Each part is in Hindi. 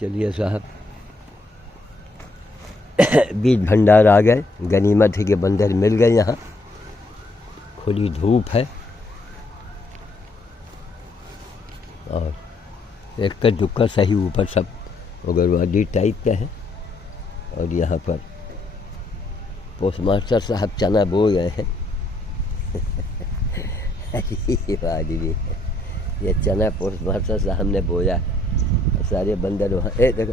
चलिए साहब, बीज भंडार आ गए। गनीमत है कि बंदर मिल गए। यहाँ खुली धूप है और एक का दुक्का सही ऊपर सब उग्रवादी टाइप का है। और यहाँ पर पोस्टमास्टर साहब चना बो गए हैं। आदमी ये चना पोस्टमास्टर साहब ने बोया, सारे बंदर वहाँ देखो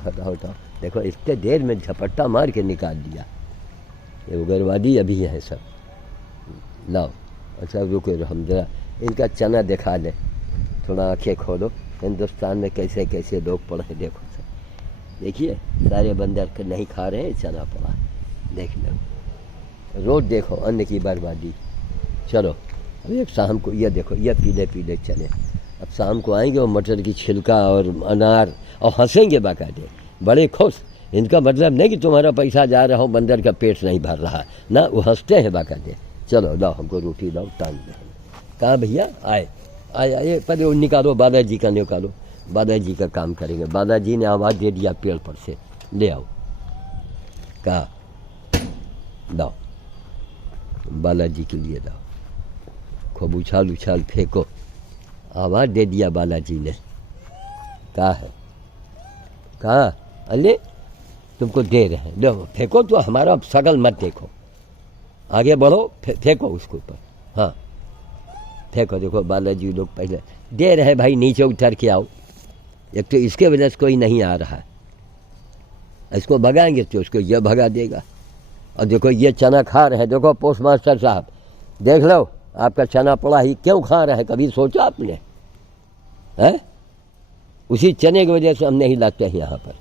हटाओ हटाओ, देखो इतने देर में झपट्टा मार के निकाल दिया। ये उग्रवादी अभी है सब। लाओ अच्छा रुको, हम जरा इनका चना दिखा लें, थोड़ा आँखें खोलो। हिंदुस्तान में कैसे कैसे लोग पड़े देखो सब। देखिए सारे बंदर नहीं खा रहे हैं, चना पड़ा देख लो। रोज देखो अन्न की बर्बादी। चलो अब एक शाम को ये देखो, ये पीले पीले चने। अब शाम को आएंगे और मटर की छिलका और अनार और हंसेंगे बाकायदे, बड़े खुश। इनका मतलब नहीं कि तुम्हारा पैसा जा रहा हो, बंदर का पेट नहीं भर रहा ना, वो हंसते हैं बाकायदे। चलो लाओ हमको रोटी लाओ, टांग दो। कहाँ भैया आए आए आए, पहले वो निकालो, बादाजी का निकालो, बादाजी का काम करेंगे। बादाजी ने आवाज़ दे दिया पेड़ पर से, ले आओ। कहा लाओ, बालाजी के लिए लाओ। खूब उछाल उछाल फेंको। आवाज़ दे दिया बालाजी ने। कहा है, कहा अले तुमको दे रहे हैं, लो फेंको। तो हमारा शकल मत देखो, आगे बढ़ो, फेंको उसके ऊपर। हाँ फेंको। देखो बालाजी लोग पहले दे रहे भाई, नीचे उतर के आओ। एक तो इसके वजह से कोई नहीं आ रहा है, इसको भगाएंगे तो उसको यह भगा देगा। और देखो ये चना खा रहे हैं, देखो पोस्टमास्टर साहब देख लो, आपका चना पड़ा ही क्यों खा रहे हैं, कभी सोचा आपने है? उसी चने की वजह से हम नहीं लाते हैं यहाँ पर।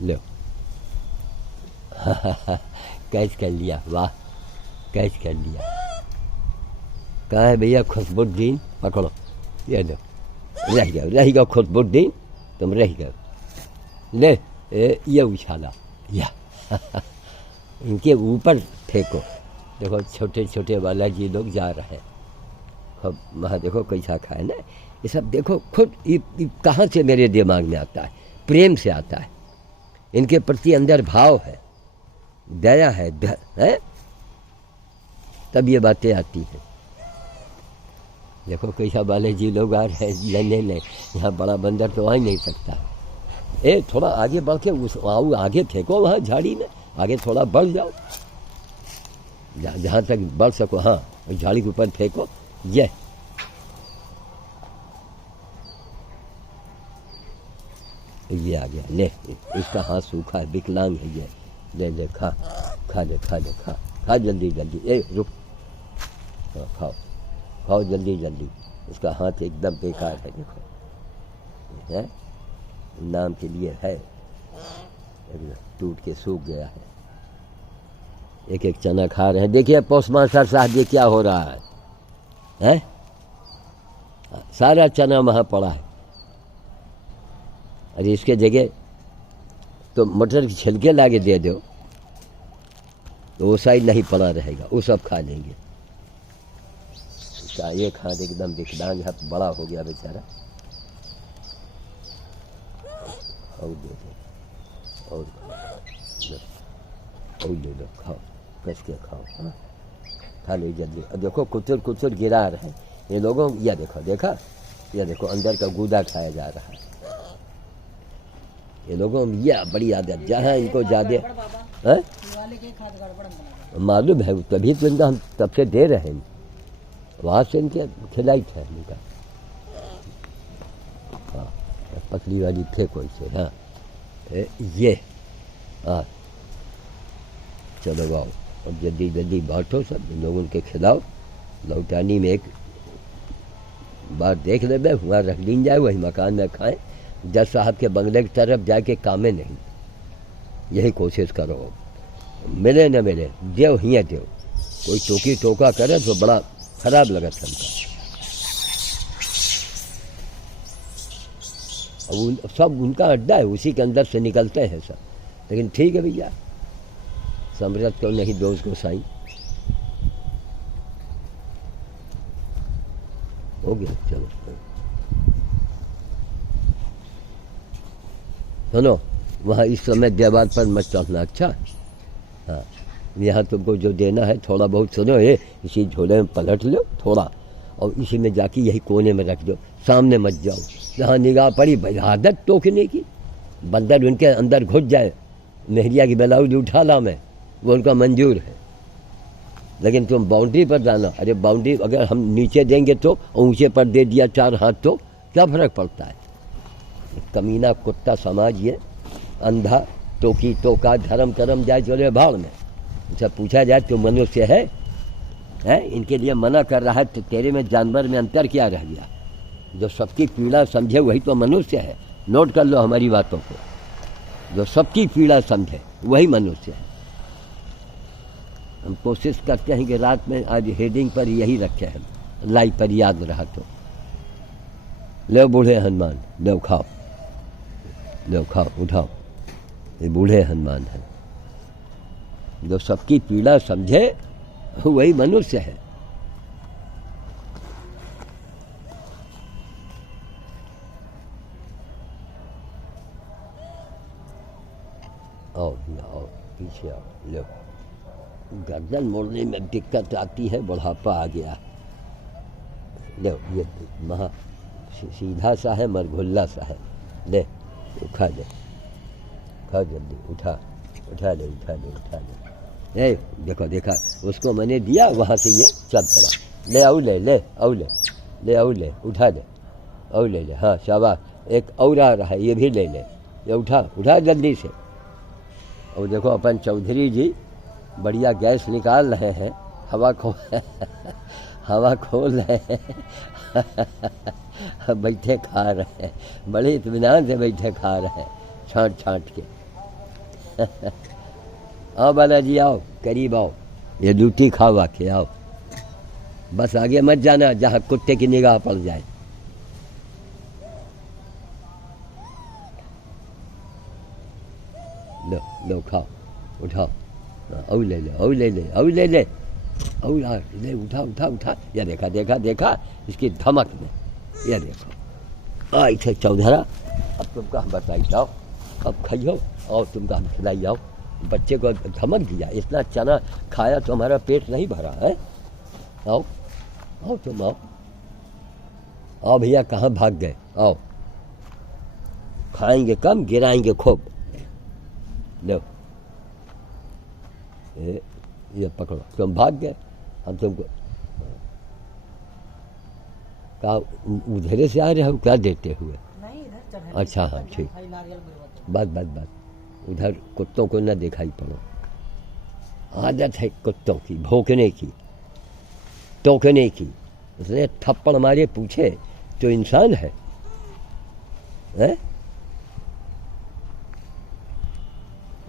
लो कैच कर लिया, वाह कैच कर लिया। कहाँ है भैया खुशबुद्दीन, पकड़ो ये लो। रह गया खुशबुद्दीन, तुम रह गए। ले ये उछाला या इनके ऊपर फेंको। देखो छोटे छोटे बालाजी लोग जा रहे हैं। खूब वहाँ देखो कैसा खाए ना, ये सब देखो खुद। ये कहाँ से मेरे दिमाग में आता है, प्रेम से आता है। इनके प्रति अंदर भाव है, दया है, तब ये बातें आती हैं। देखो कैसा बालाजी लोग आ रहे हैं लेने। यहाँ बड़ा बंदर तो आ ही नहीं सकता। ए थोड़ा आगे बढ़ के उस आगे फेंको, वहाँ झाड़ी में आगे थोड़ा बढ़ जाओ, जहाँ तक बढ़ सको। हाँ झाड़ी के ऊपर फेंको। ये आ गया, ले इसका हाथ सूखा है, विकलांग है ये। ले ले खा, खा ले खा ले, खा खा जल्दी जल्दी। ए रुक, खाओ खाओ जल्दी जल्दी। उसका हाथ एकदम बेकार है, देखो है नाम के लिए है, टूट के सूख गया है। एक एक चना खा रहे हैं। देखिए पोस्टमास्टर साहब ये क्या हो रहा है, हैं? सारा चना वहाँ पड़ा है। अरे इसके जगह तो मटर की छिलके लाके दे दो, तो वो साइड नहीं पड़ा रहेगा, वो सब खा लेंगे। ये खाद एकदम विकलांग है, बड़ा हो गया बेचारा। और दे दो, और ले लो, खाओ कस के खाओ। हाँ खा लो जल्दी। अब देखो कुचर कुचर गिरा रहे हैं ये लोगों। यह देखो, देखा ये देखो अंदर का गूदा खाया जा रहा है। ये लोगों में यह बड़ी आदत, जहाँ इनको ज़्यादा मालूम है, तभी तो इनका हम तब से दे रहे हैं। वहाँ से इनके खिलाई थे इनका। हाँ पतली वाली फेंको इसे। हाँ ये हाँ चलो आओ और जल्दी जल्दी बांटो, सब लोगों के खिलाओ। लौटानी में एक बार देख ले, वहाँ रख ली जाए, वही मकान में खाएं। जज साहब के बंगले की तरफ जाके कामें नहीं, यही कोशिश करो। मिले न मिले, देव ही देव। कोई टोकी टोका करे तो बड़ा खराब लगा हमका। अब सब उनका अड्डा है, उसी के अंदर से निकलते हैं सब। लेकिन ठीक है भैया, समझत क्यों नहीं दोस्त को साई। हो गया, चलो सुनो, वहाँ इस समय दीवार पर मत चढ़ना, अच्छा? हाँ, यहाँ तुमको जो देना है थोड़ा बहुत सुनो, ये इसी झोले में पलट लो थोड़ा, और इसी में जाके यही कोने में रख दो, सामने मत जाओ। जहाँ निगाह पड़ी भाई आदत टोकने की, बंदर उनके अंदर घुस जाए, मेहरिया की ब्लाउज उठा ला मैं, वो उनका मंजूर है, लेकिन तुम बाउंड्री पर जाना। अरे बाउंड्री अगर हम नीचे देंगे तो, ऊँचे पर दे दिया 4 हाथ तो क्या फ़र्क पड़ता है? कमीना कुत्ता समाज ये, अंधा टोकी टोका धर्म करम जाए चले भाड़ में। जब पूछा जाए तो मनुष्य है? इनके लिए मना कर रहा है तो तेरे में जानवर में अंतर क्या रह गया? जो सबकी पीड़ा समझे वही तो मनुष्य है। नोट कर लो हमारी बातों को, जो सबकी पीड़ा समझे वही मनुष्य है। हम कोशिश करते हैं कि रात में आज हेडिंग पर यही रखे हैं, लाइव पर याद रहा तो। ले बूढ़े हनुमान, ले खाओ, ले खाओ, उठाओ, ये बूढ़े हनुमान हैं। जो सबकी पीड़ा समझे वही मनुष्य है। आओ आओ, पीछे आओ, लो। गर्दन मोड़ने में दिक्कत आती है, बुढ़ापा आ गया। लो, ये महा सीधा सा है, मरघुल्ला सा है। ले, उठा ले, खा जल्दी, उठा उठा ले, उठा ले, उठा ले। देखो देखा, उसको मैंने दिया, वहाँ से ये चल पड़ा। ले आओ, ले ले आओ, ले ले आओ, ले उठा ले, और ले ले। हाँ शाबाश, एक और आ रहा है, ये भी ले ले, ये उठा उठा जल्दी से। और देखो अपन चौधरी जी बढ़िया गैस निकाल रहे हैं, हवा खोल रहे हैं। बैठे खा रहे हैं, बड़े इत्मीनान से बैठे खा रहे हैं, छाँट छाँट के। आओ बालाजी, आओ करीब आओ, ये दूटी खाओ आके, आओ। बस आगे मत जाना जहाँ कुत्ते की निगाह पड़ जाए। लो लो, खाओ, उठाओ, औ ले ले, औ ले ले, औ ले ले, औ ले, उठा उठा उठा। ये देखा देखा देखा, इसकी धमक में, ये देखो। आई थे चौधरा, अब तुमका हम बताई जाओ, अब खाइयो और तुमका हम खिलाई जाओ। बच्चे को धमक दिया, इतना चना खाया तो हमारा पेट नहीं भरा है। आओ आओ, तुम आओ, आओ भैया, कहाँ भाग गए? आओ, खाएंगे कम, गिराएंगे खूब। लो, ये पकड़ो, तुम भाग गए, हम तुमको कहा उधरे से आ रहे हो क्या देते हुए? नहीं, इधर। अच्छा हाँ, ठीक, बात उधर कुत्तों को न दिखाई पड़ो। आदत है कुत्तों की भौंकने की, टोकने की। उसने थप्पड़ मारे पूछे तो इंसान है, हैं?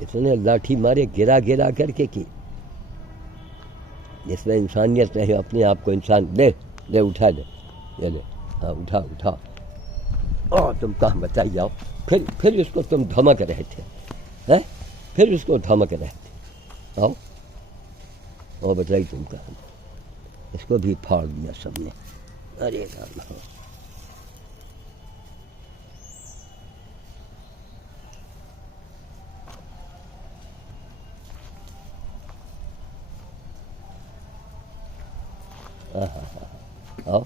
इसने लाठी मारे गिरा गिरा करके की, जिसमें इंसानियत नहीं, अपने आप को इंसान। ले ले, उठा ले, ये ले, हाँ उठा उठा। और तुम कहाँ बताई जाओ, फिर उसको तुम धमक रहे थे, हैं? फिर उसको धमक रहे थे। आओ, और बताई तुम कहाँ, इसको भी फाड़ दिया सबने। अरे राम, आओ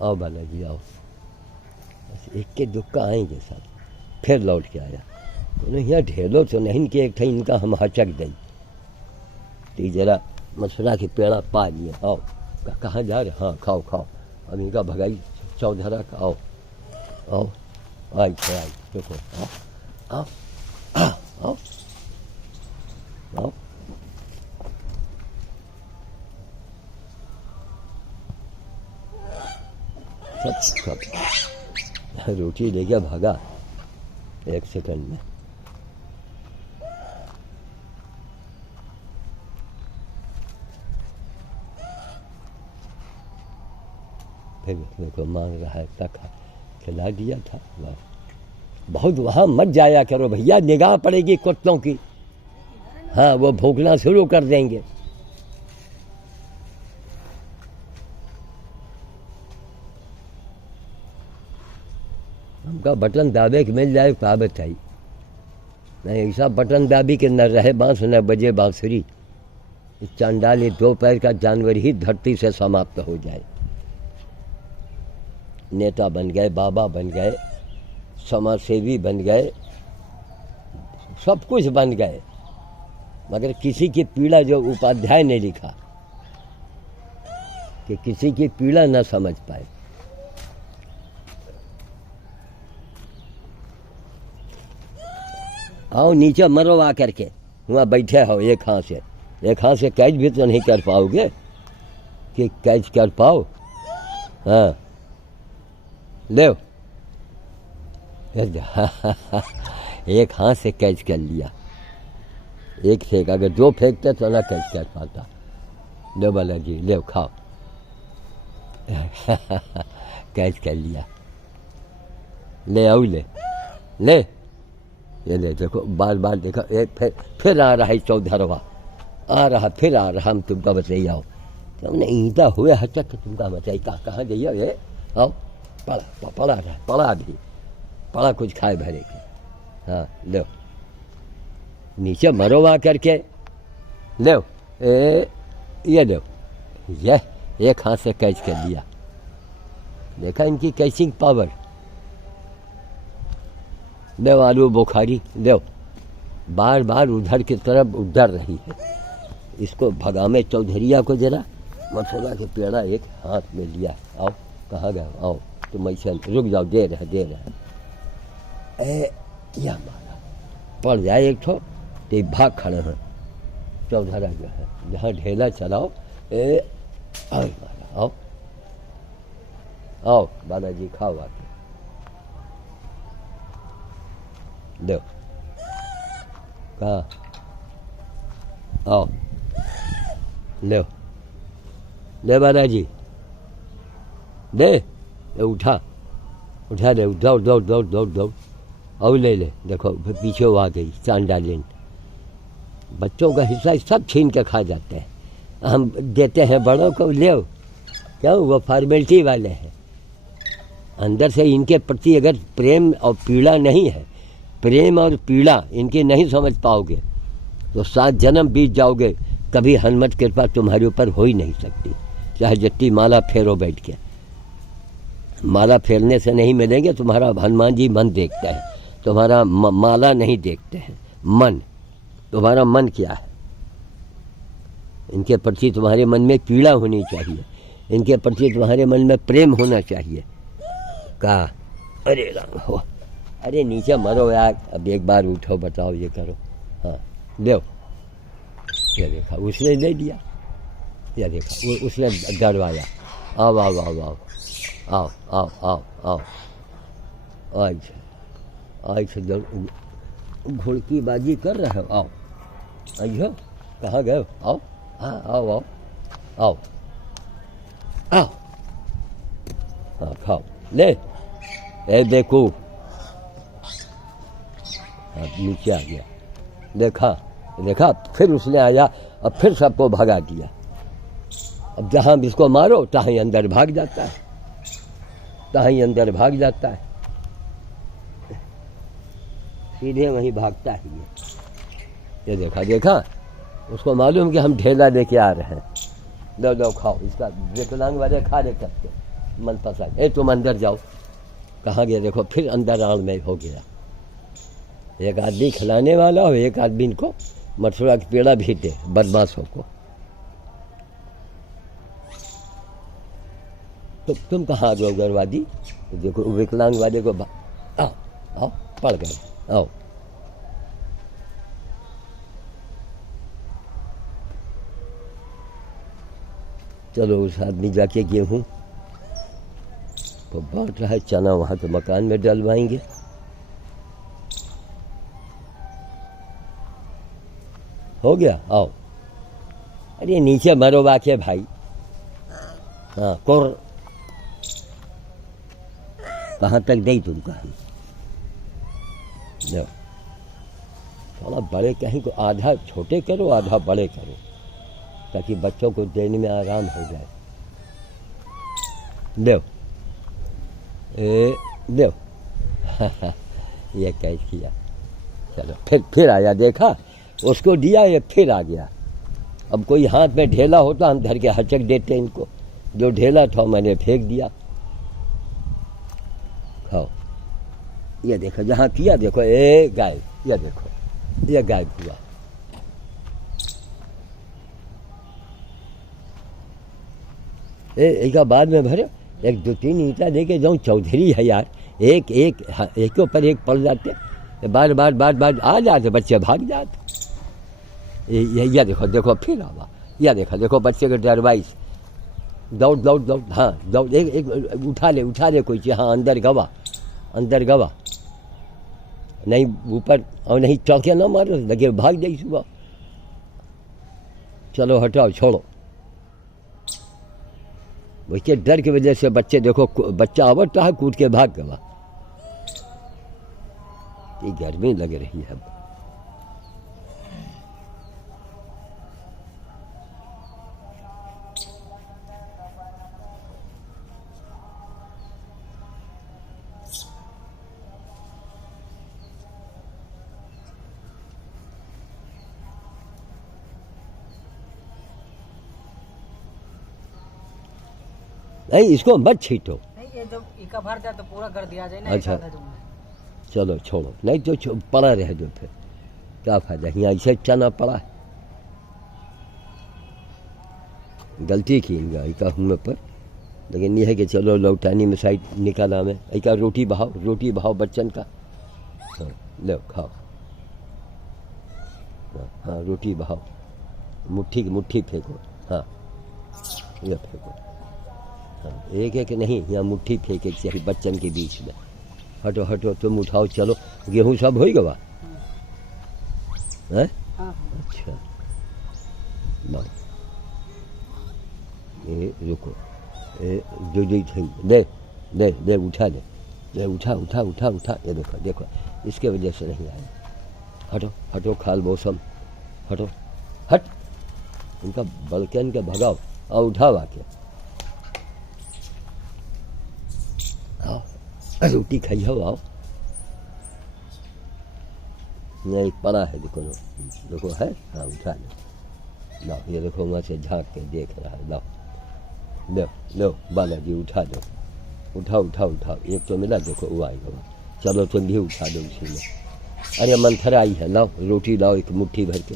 आओ बालाजी, आओ। बस एक के दुख का आएंगे सब, फिर लौट के आया। तो यहाँ ढेलो तो नहीं कि एक थे इनका हम हचक दें, तो जरा मथुरा के पेड़ा पा लिए। आओ, कहाँ जा रहे? हाँ खाओ खाओ, अब इनका भगाई चौधरा का। आओ आओ, आई देखो, आओ आओ आओ आओ। सब रोटी ले गया, भागा 1 सेकंड में। फिर देखो मांग रहा है, तक खिला दिया था। बहुत वहाँ मत जाया करो भैया, निगाह पड़ेगी कुत्तों की। हाँ, वो भौंकना शुरू कर देंगे। हमका बटन दाबे के मिल जाए का बताई, नहीं ऐसा बटन दाबी के न रहे बांस न बजे बांसुरी, इस चांडाल ये दो पैर का जानवर ही धरती से समाप्त हो जाए। नेता बन गए, बाबा बन गए, समाज सेवी बन गए, सब कुछ बन गए, मगर किसी की पीड़ा जो उपाध्याय ने लिखा कि किसी की पीड़ा न समझ पाए। आओ नीचे मरो आ करके, वहाँ बैठे हो एक हाथ से कैच भी तो नहीं कर पाओगे कि कैच कर पाओ। हाँ ले एक हाथ से कैच कर लिया, एक फेंक, अगर दो फेंकते तो ना कैच कर पाता। लो बालाजी ले खाओ कैच कर लिया, ले आओ ले ले ये ले देखो, बार बार देखो, एक फिर आ रहा है चौधरवा, आ रहा फिर आ रहा, हम तुमका बताइए आओ, तुमने ईंटा हुए हटक तुमका बताइए कहाँ जाइए ये, आओ पड़ा रहा, पड़ा कुछ खाए भरे के। हाँ लो नीचे मरो वहाँ करके, लो ये लो, ये एक हाथ से कैच कर लिया, देखा इनकी कैचिंग पावर। दो आलू बुखारी दो, बार बार उधर की तरफ उधर रही है, इसको भगामे चौधरिया को जरा, मथुरा के पेड़ा एक हाथ में लिया। आओ कहाँ गए, आओ तुम ऐसे रुक जाओ, दे रहे या मारा पड़ जाए एक ठो तो भाग खड़े हैं। चौधरा जो है जहाँ ढेला चलाओ मारा, आओ आओ बालाजी खाओ आके दो, कहाँ आओ ले बालाजी दे, उठा दे, दौड़ और ले देखो पीछे वो आ गई चांडालिन। बच्चों का हिस्सा सब छीन के खा जाते हैं, हम देते हैं बड़ों को, ले क्यों, वो फॉर्मेलिटी वाले हैं। अंदर से इनके प्रति अगर प्रेम और पीड़ा नहीं है, प्रेम और पीड़ा इनकी नहीं समझ पाओगे तो 7 जन्म बीत जाओगे, कभी हनुमत कृपा तुम्हारे ऊपर हो ही नहीं सकती। चाहे जितनी माला फेरो बैठ के, माला फेरने से नहीं मिलेंगे। तुम्हारा हनुमान जी मन देखता है, तुम्हारा माला नहीं देखते हैं, मन, तुम्हारा मन क्या है। इनके प्रति तुम्हारे मन में पीड़ा होनी चाहिए, इनके प्रति तुम्हारे मन में प्रेम होना चाहिए। का अरे राम हो, अरे नीचे मरो यार, अब एक बार उठो बताओ ये करो। हाँ ले, ये देखा उसने ले लिया, ये देखा उसने डरवाया। आओ आओ आओ आओ आओ आओ आओ आओ, आज से घुड़की बाजी कर रहे हो, आओ आइयो, कहाँ गए, आओ हाँ आओ आओ आओ आओ, हाँ खाओ ले, ए देखो नीचे आ गया, देखा फिर उसने आया और फिर सबको भगा दिया। अब जहाँ इसको मारो तहाँ ही अंदर भाग जाता है, सीधे वहीं भागता ही है। ये देखा उसको मालूम कि हम ढेला लेके आ रहे हैं, लो खाओ, इसका विकलांग वाले खा ले सकते मन पसंद। तुम अंदर जाओ, कहाँ गया, देखो फिर अंदर आड़ में हो गया। एक आदमी खिलाने वाला हो, एक आदमी इनको मथुरा की पेड़ा भी दे बदमाशों को। तो तुम कहाँ आ गए उग्रवादी, तो देखो विकलांग वाले को आओ आओ पड़ गए, आओ चलो उस आदमी जाके गेहूँ तो बांट रहा है, चना वहाँ के मकान में डलवाएंगे। हो गया, आओ, अरे नीचे मरो बाके भाई। हाँ कोर कहाँ तक गई तुम कहीं, थोड़ा बड़े कहीं को आधा छोटे करो आधा बड़े करो, ताकि बच्चों को देने में आराम हो जाए। दो ये कैद किया। चलो फिर आया, देखा उसको दिया, ये फिर आ गया। अब कोई हाथ में ढेला होता हम धर के हचक देते इनको, जो ढेला था मैंने फेंक दिया। खाओ, ये देखो जहाँ किया, देखो ए गायब, ये देखो ये गायब हुआ। एक बाद में भरे, एक दो तीन ईंटा लेके जाऊँ, चौधरी है यार, एक एक एक ऊपर एक पड़ जाते, बार बार आ जाते, बच्चे भाग जाते। ये देखो देखो फिर आवा, यह देखो बच्चे के डरवाइस, दौड़, हाँ दौड़, एक उठा ले कोई चीज़, हाँ अंदर गवा नहीं ऊपर, और नहीं चौकिया ना मारो, लगे भाग जाइए सुबह। चलो हटाओ, छोड़ो। उसके डर की वजह से बच्चे देखो, बच्चा आवड़ता है कूद के भाग गवा। ये गर्मी लग रही है। नहीं इसको मत छीटो, नहीं ये जब इका भर जाए तो पूरा कर दिया जाए ना। अच्छा चलो छोड़ो, नहीं तो पड़ा रह जो, फिर क्या फायदा, यहाँ ऐसे चना पड़ा है। गलती की इनका इका हूँ पर, लेकिन ये है कि चलो लौटानी में साइड निकाला में, इका रोटी बहाओ बच्चन का। हाँ लो खाओ, हाँ रोटी बहाओ, मुट्ठी फेंको, हाँ ये फेंको, हाँ एक नहीं, यहाँ मुट्ठी फेंके चाहिए बच्चन के बीच में। हटो तुम उठाओ, चलो गेहूँ सब हो गवा है। अच्छा बात ये रुको, जो दे उठा ये देखो इसके वजह से नहीं आया। हटो खाल मौसम, हट इनका बलकन के भगाओ और उठाओ आके, आओ रोटी खाइए, आओ। नहीं पड़ा है, देखो है, हाँ उठा लो, ये देखो वहाँ से झाँक के देख रहा है, लो बालाजी उठा दो, उठाओ, एक तो मिला, देखो वो आएगा, चलो तुम भी उठा दो उसी में। अरे मंथरा आई है, लाओ रोटी लाओ, एक मुट्ठी भर के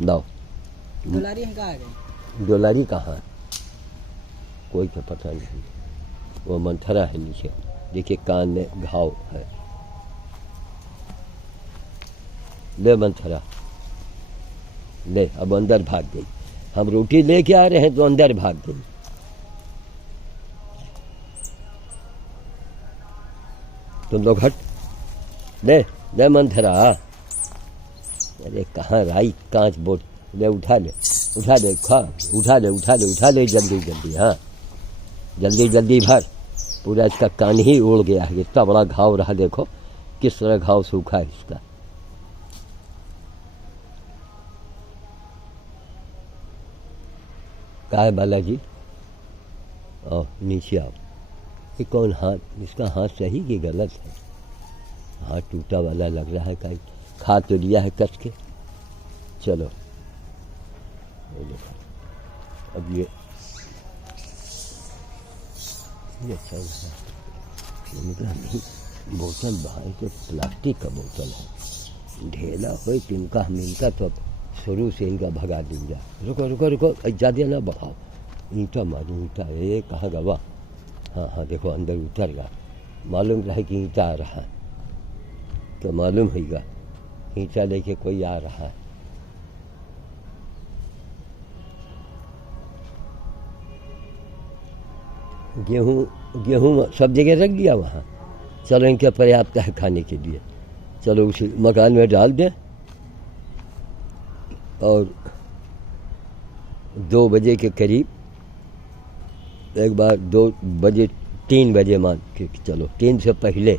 लाओ। डोलारी कहाँ है, कोई तो पता नहीं, वो मंथरा है नीचे, देखिए कान में घाव है। ले मंथरा ले, अब अंदर भाग गई, हम रोटी लेके आ रहे हैं तो अंदर भाग गई। तुम लोग हट, ले मंथरा, अरे कहाँ राई कांच बोट, ले उठा ले खा, उठा ले जल्दी, हाँ जल्दी भर, पूरा इसका कान ही उड़ गया है, इतना बड़ा घाव रहा, देखो किस तरह घाव सूखा है इसका। कहा है बालाजी, आओ नीचे आओ। ये कौन हाथ, इसका हाथ सही कि गलत है, हाथ टूटा वाला लग रहा है, कहीं खा तो लिया है कस के। चलो अब ये अच्छा है, नहीं बोतल बाहर तो प्लास्टिक का बोतल है, ढेला हो तिनका हम इनका तो शुरू से इनका भगा दूंगा। रुको ज़्यादा ना बढ़ाओ, ईंटा मारू, ईंटा ये कहाँ गवा, हाँ देखो अंदर उतर गया, मालूम रहा कि ईंटा आ रहा है, तो मालूम होगा ईंटा लेके कोई आ रहा है। गेहूँ सब जगह रख दिया वहाँ, चलो इनके पर्याप्त है खाने के लिए, चलो उसी मकान में डाल दें, और 2 बजे के करीब, एक बार 2 बजे 3 बजे मान के चलो, 3 से पहले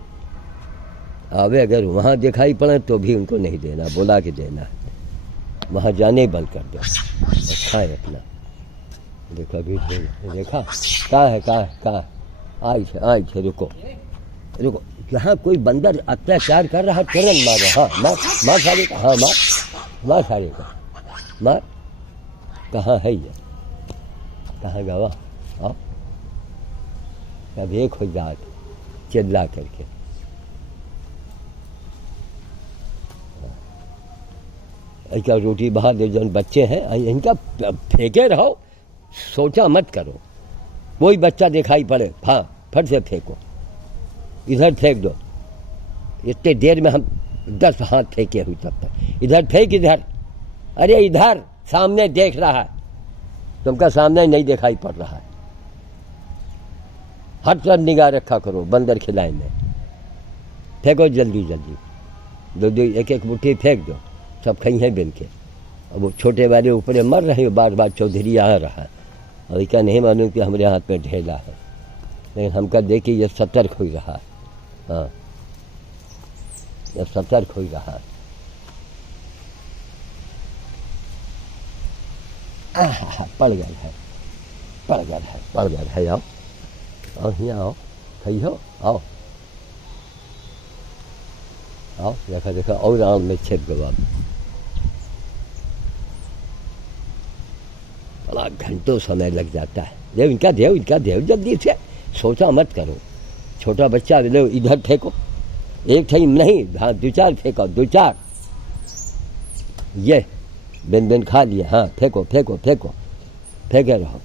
आवे, अगर वहाँ दिखाई पड़े तो भी उनको नहीं देना, बुला के देना है, वहाँ जाने बंद कर दो, खाएँ अपना। देखो अभी देखा कहाँ है, आई थे रुको, रुको, यहाँ कोई बंदर अत्याचार कर रहा, तुरंत मारो। हाँ मार, मार सारे का, हाँ मार, मार सारे का, मार। कहाँ है ये, कहाँ गवा? आओ, अब एक हो जात चिल्ला करके। इनका रोटी बाहर दे, जो बच्चे हैं इनका फेंके रहो, सोचा मत करो। कोई बच्चा दिखाई पड़े, हाँ फट से फेंको, इधर फेंक दो। इतने देर में हम 10 हाथ फेंके हुए तब तक। इधर फेंक, इधर, अरे इधर सामने देख रहा है, तुमका सामने नहीं दिखाई पड़ रहा है। हर तरफ निगाह रखा करो बंदर खिलाए में। फेंको जल्दी जल्दी, दो दो एक एक मुट्ठी फेंक दो, सब खई हैं बिन के। अब वो छोटे वाले ऊपर मर रहे हो, बार बार चौधरी आ रहा है। और क्या नहीं मालूम कि हमारे हाथ में ढेला है, लेकिन हमका देखिए ये सतर्क हो रहा है। हाँ ये सतर्क हो रहा है। पड़ गया है, पड़ गया है, पड़ गया है। आओ और यहाँ आओ, खई हो, आओ आओ, देखा देखा, और आम में छिप गवा। बड़ा घंटों समय लग जाता है। देव इनका देव, इनका देव, जल्दी से, सोचा मत करो। छोटा बच्चा ले, इधर फेंको, एक ठही नहीं, हाँ 2-4 फेंको, 2-4। ये बिन बिन खा लिया, हाँ फेंको फेंको फेंको, फेंके रहो।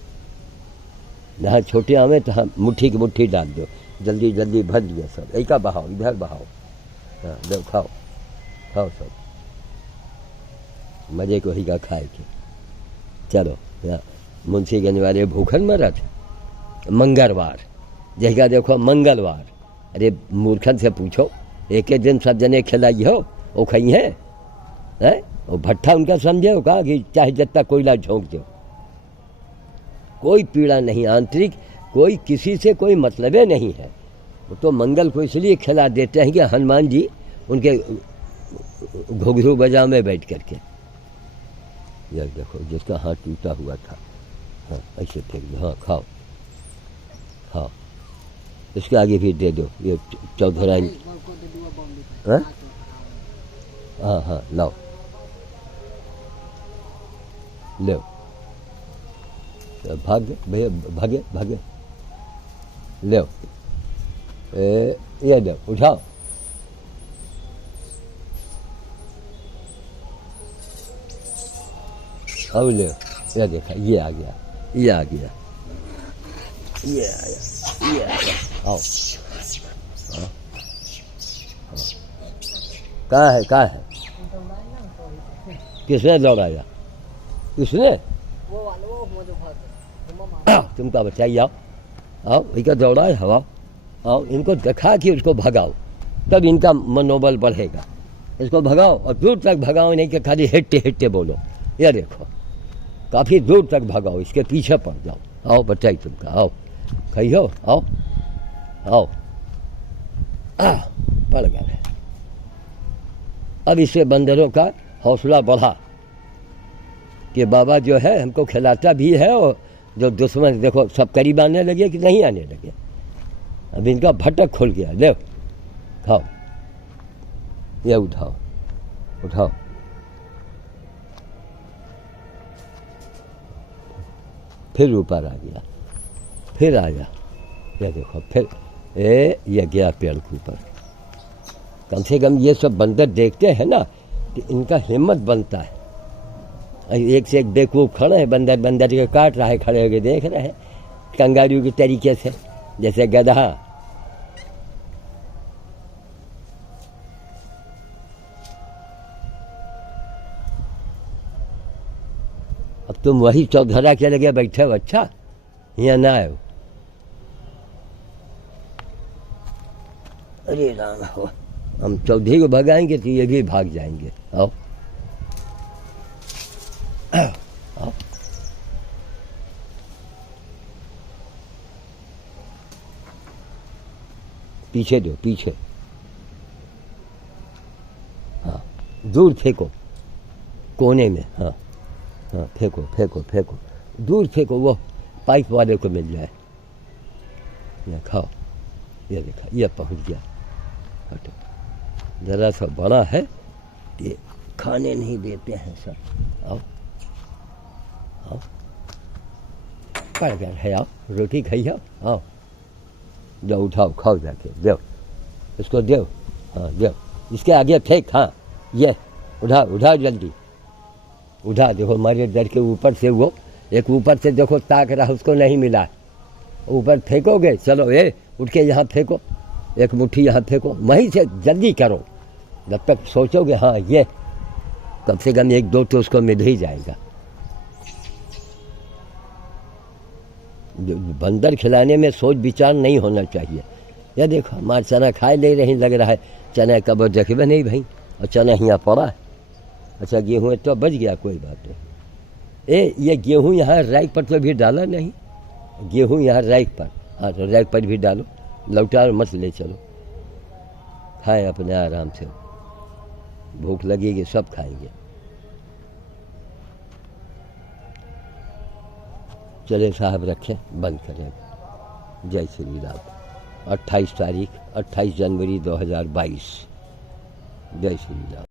यहाँ छोटे आमे तो हाँ मुट्ठी की मुट्ठी डाल दो, जल्दी जल्दी भर लिया सब। एक का बहाओ, इधर बहाओ, हाँ दो, खाओ खाओ सब, मजे को ही का खाए के। चलो यहाँ मुंशीगंज वाले भूखन मरा थे मंगलवार, जगह देखो मंगलवार। अरे मूर्खन से पूछो, एक एक दिन सब जने खिलाई हो, वो खई हैं? वो भट्ठा उनका समझे हो कहा कि चाहे जितना कोयला झोंक दो, कोई पीड़ा नहीं आंतरिक, कोई किसी से कोई मतलब नहीं है। वो तो मंगल को इसलिए खिला देते हैं कि हनुमान जी उनके घुघरू बजा में बैठ करके। यह देखो जिसका हाथ टूटा हुआ था, हाँ ऐसे फेंक दो, हाँ खाओ खाओ। इसके आगे भी दे दो, ये चौधराई। हाँ हाँ लाओ, लो, भाग भैया, भागे भागे, लो ये दो, उठाओ। अब लो, ये देखा, ये आ गया, ये आ गया, ये आया, ये आया। आओ, हाँ कहाँ है, कहाँ है? किसने दौड़ाया? किसने? तुमका बताइए। आओ आओ, इनका दौड़ाए हवा, आओ इनको दिखा कि उसको भगाओ, तब इनका मनोबल बढ़ेगा। इसको भगाओ और दूर तक भगाओ, नहीं कि खाली हिट्टे हिट्टे बोलो। यह देखो काफ़ी दूर तक भगाओ, इसके पीछे पड़ जाओ। आओ बताइए तुमका, आओ खई हो, आओ आओ, पड़ गया। अब इससे बंदरों का हौसला बढ़ा कि बाबा जो है हमको खिलाता भी है, और जो दुश्मन देखो सब करीब आने लगे कि नहीं आने लगे। अब इनका भटक खुल गया। ले खाओ, ये उठाओ उठाओ, फिर ऊपर आ गया, फिर आया, ये देखो फिर ये गया पेड़ के ऊपर। कम से कम ये सब बंदर देखते हैं ना कि इनका हिम्मत बनता है। एक से एक बेवकूफ खड़े हैं, बंदर बंदर के काट रहा है, खड़े होकर देख रहे हैं कंगारू के तरीके से, जैसे गधा। अब तुम वही चौधरा के लगे बैठे हो, अच्छा यहाँ ना आए हो। अरे राम हो, हम चौधरी को भगाएंगे तो ये भी भाग जाएंगे। आओ आओ, पीछे दो, पीछे, हाँ दूर फेंको, कोने में, हाँ हाँ फेंको फेंको फेंको, दूर फेंको, वो पाइप वाले को मिल जाए। या खाओ ये देखा, ये पहुंच गया। हटो, ज़रा सा बड़ा है, ये खाने नहीं देते हैं सब। आओ आओ, पड़ गया है, आओ रोटी खाइए, आओ जाओ उठाओ खाओ जाके, दो इसको, दो, हाँ दो, इसके आगे फेंक, हाँ ये उठा उठा जल्दी उठा। देखो हमारे डर के ऊपर से वो एक ऊपर से देखो ताक रहा, उसको नहीं मिला, ऊपर फेंकोगे, चलो ये उठ के यहाँ फेंको, एक मुट्ठी यहाँ फेंको, वहीं से जल्दी करो, जब तक सोचोगे हाँ ये कम से कम एक दो तो उसको मिल ही जाएगा। बंदर खिलाने में सोच विचार नहीं होना चाहिए। यह देखो हमारा चना खाए ले रही, लग रहा है चना कब देखे नहीं भाई, और चना यहाँ पड़ा है। अच्छा गेहूँ है तो बच गया, कोई बात नहीं। ये गेहूँ यहाँ रैक पर तो भी डाला नहीं, गेहूँ यहाँ रैक पर, हाँ तो रैक पर भी डालो, लौटा मत ले चलो, खाएं अपने आराम से, भूख लगेगी सब खाएंगे। चले साहब रखें, बंद करें। जय श्री राम। 28 तारीख 28 जनवरी 2022। जय श्री राम।